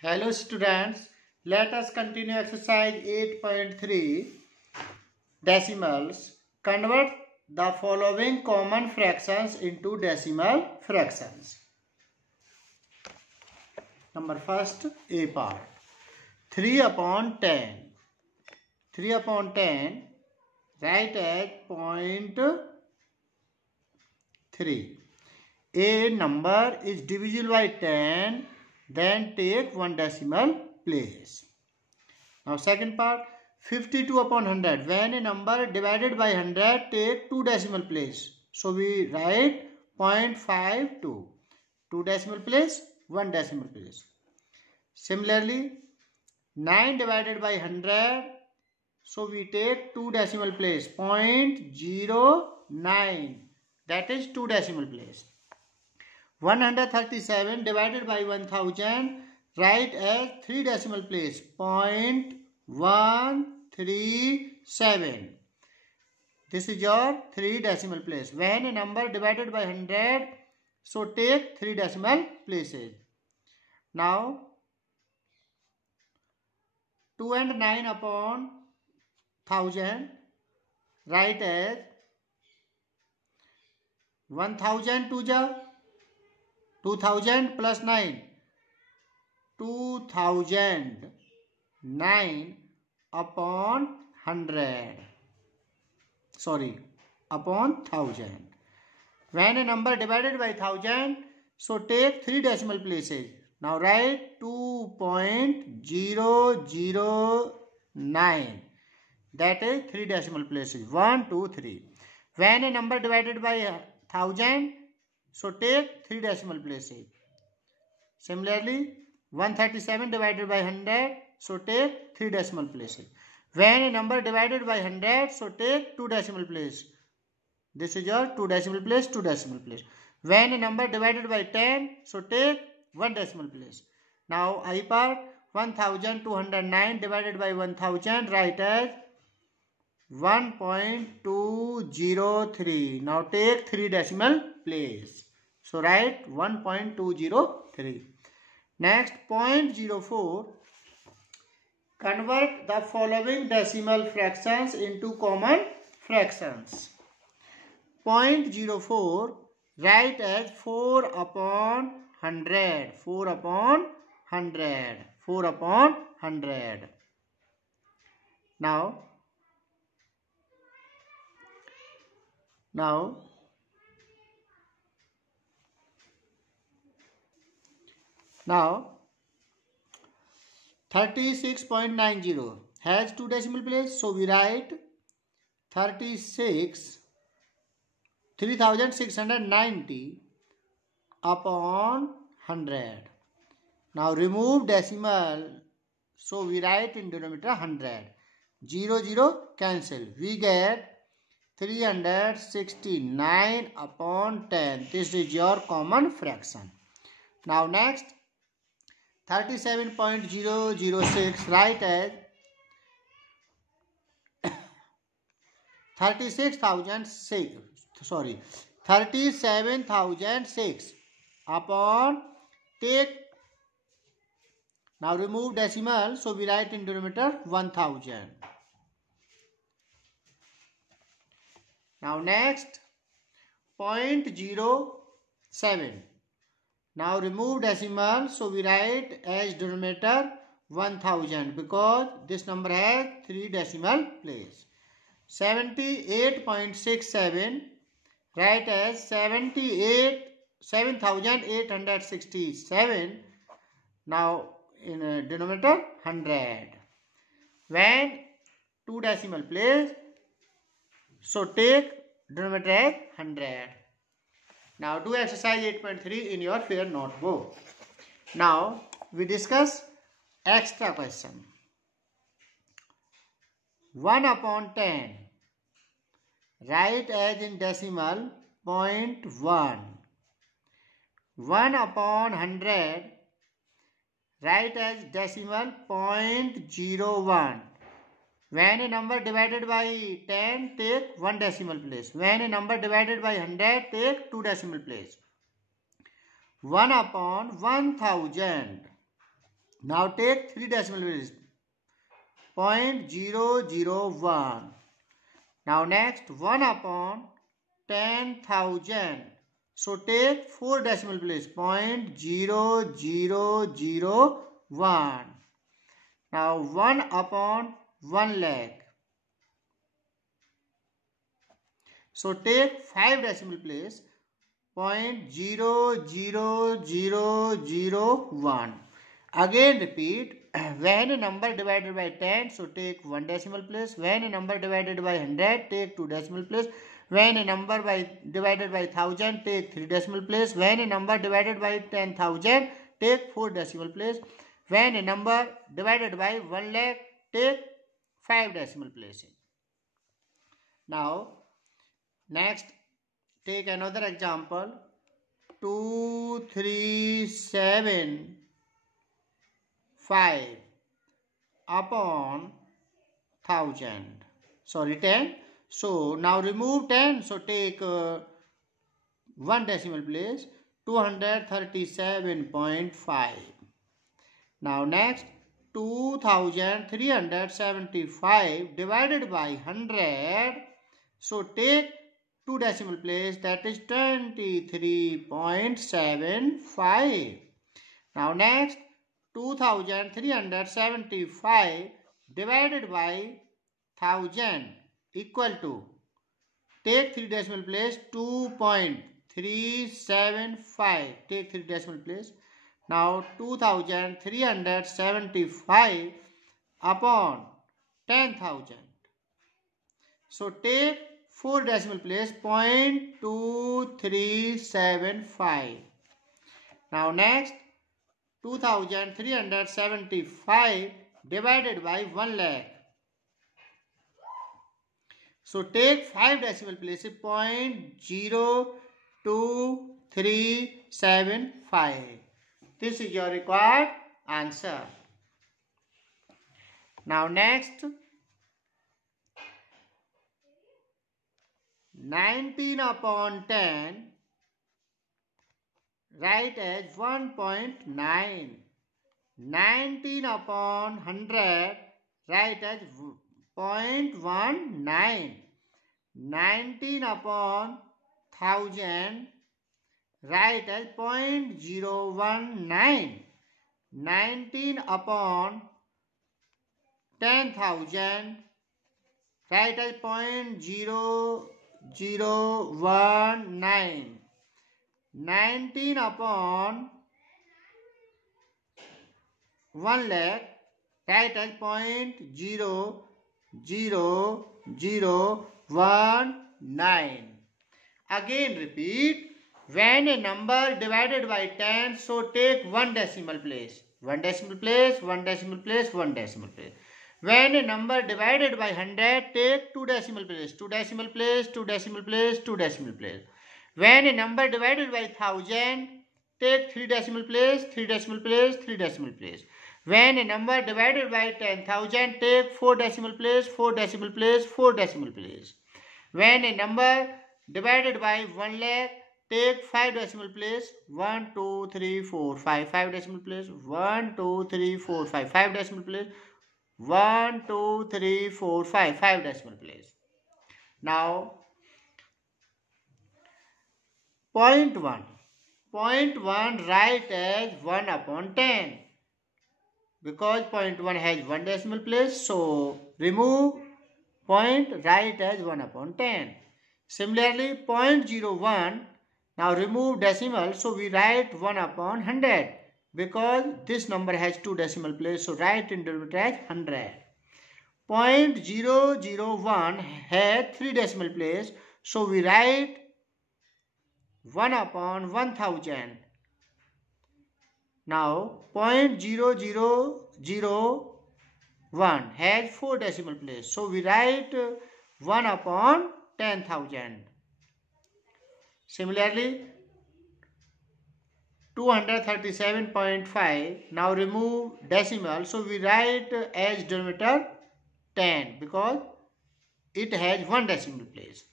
Hello students, let us continue exercise 8.3 decimals. Convert the following common fractions into decimal fractions. Number first, A part. 3 upon 10. 3 upon 10, write as 0.3. A number is divisible by 10, then take one decimal place. Now second part, 52 upon 100. When a number divided by 100, take two decimal place. So we write 0.52. Two decimal place, one decimal place. Similarly, 9 divided by 100. So we take two decimal place, 0.09. That is two decimal place. 137 divided by 1000, write as three decimal place, 0.137. This is your three decimal place. When a number divided by 100, so take three decimal places. Now 2 and 9 upon 1000, write as 1000 to the 2000 plus 9, 2009 upon 100. Sorry, upon 1000. When a number divided by 1000, so take three decimal places. Now write 2.009. That is three decimal places, 1, 2, 3. When a number divided by 1000, so take three decimal places. Similarly, 137 divided by 100, so take three decimal places. When a number divided by 100, so take two decimal places. This is your two decimal place, two decimal place. When a number divided by 10, so take one decimal place. Now I part, 1209 divided by 1000, write as 1.203. Now take three decimal place. So write 1.203. Next, 0.04. Convert the following decimal fractions into common fractions. 0.04, write as 4 upon 100. 4 upon 100. 4 upon 100. Now 36.90 has two decimal places, so we write 3690 upon 100. Now remove decimal, so we write in denominator 100. 0 cancel. We get 369 upon 10. This is your common fraction. Now next, 37.006, write as 37,006 upon take. Now remove decimal, so we write in denominator 1000. Now next, 0.07. Now remove decimal, so we write as denominator 1000 because this number has three decimal place. 78.67, write as 7,867. Now in a denominator 100. When two decimal place, so take denominator as 100. Now do exercise 8.3 in your fair notebook. Now we discuss extra question. 1 upon 10, write as in decimal 0.1. 1 upon 100, write as decimal 0.01. When a number divided by 10, take one decimal place. When a number divided by 100, take two decimal place. 1 upon 1000. Now take 3 decimal places. 0.001. Now next 1 upon 10,000. So take 4 decimal place. 0.0001. Now 1 upon 1 lakh. So take 5 decimal place. 0.00001. Again repeat. When a number divided by 10, so take 1 decimal place. When a number divided by 100, take 2 decimal place. When a number divided by 1000, take 3 decimal place. When a number divided by 10,000, take 4 decimal place. When a number divided by 1 lakh, take 5 decimal places. Now, next, take another example. 237.5 upon 1000. Sorry, 10. So now remove 10. So take 1 decimal place. 237.5. Now next, 2375 divided by 100. So take 2 decimal place, that is 23.75. Now next, 2375 divided by 1000 equal to, take 3 decimal place, 2.375. Take 3 decimal place. Now 2375 upon 10,000. So take 4 decimal place, 0.2375. Now next, 2375 divided by 1 lakh. So take 5 decimal places, 0.0375. This is your required answer. Now next, 19 upon 10, write as 1.9. 19 upon 100, write as 0.19. 19 upon 1000, write as 0.019. 19 upon 10,000, write as 0.019. 19 upon 1 lakh, write as 0.00019. Again repeat. When a number divided by 10, so take 1 decimal place. 1 decimal place, 1 decimal place, 1 decimal place. When a number divided by 100, take 2 decimal place. 2 decimal place, 2 decimal place, 2 decimal place. When a number divided by 1000, take 3 decimal place, 3 decimal place, 3 decimal place. When a number divided by 10,000, take 4 decimal place, 4 decimal place, 4 decimal place. When a number divided by 1 lakh, take 5 decimal place, 1, 2, 3, 4, 5, 5 decimal place, 1, 2, 3, 4, 5, 5 decimal place, 1, 2, 3, 4, 5, 5 decimal place. Now, point 1. Point 1 write as 1 upon 10. Because point 1 has 1 decimal place, so remove point, write as 1 upon 10. Similarly, 0.01, now remove decimal, so we write 1 upon 100. Because this number has 2 decimal places, so write in denominator as 100. 0.001 has 3 decimal places, so we write 1 upon 1000. Now 0.0001 has 4 decimal places, so we write 1 upon 10,000. Similarly, 237.5, now remove decimal, so we write as denominator 10 because it has 1 decimal place.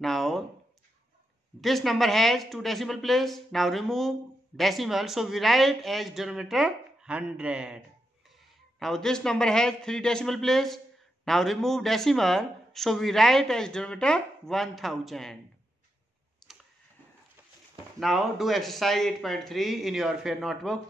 Now this number has 2 decimal place, now remove decimal, so we write as denominator 100. Now this number has 3 decimal place. Now remove decimal, so we write as denominator 1000. Now do exercise 8.3 in your fair notebook.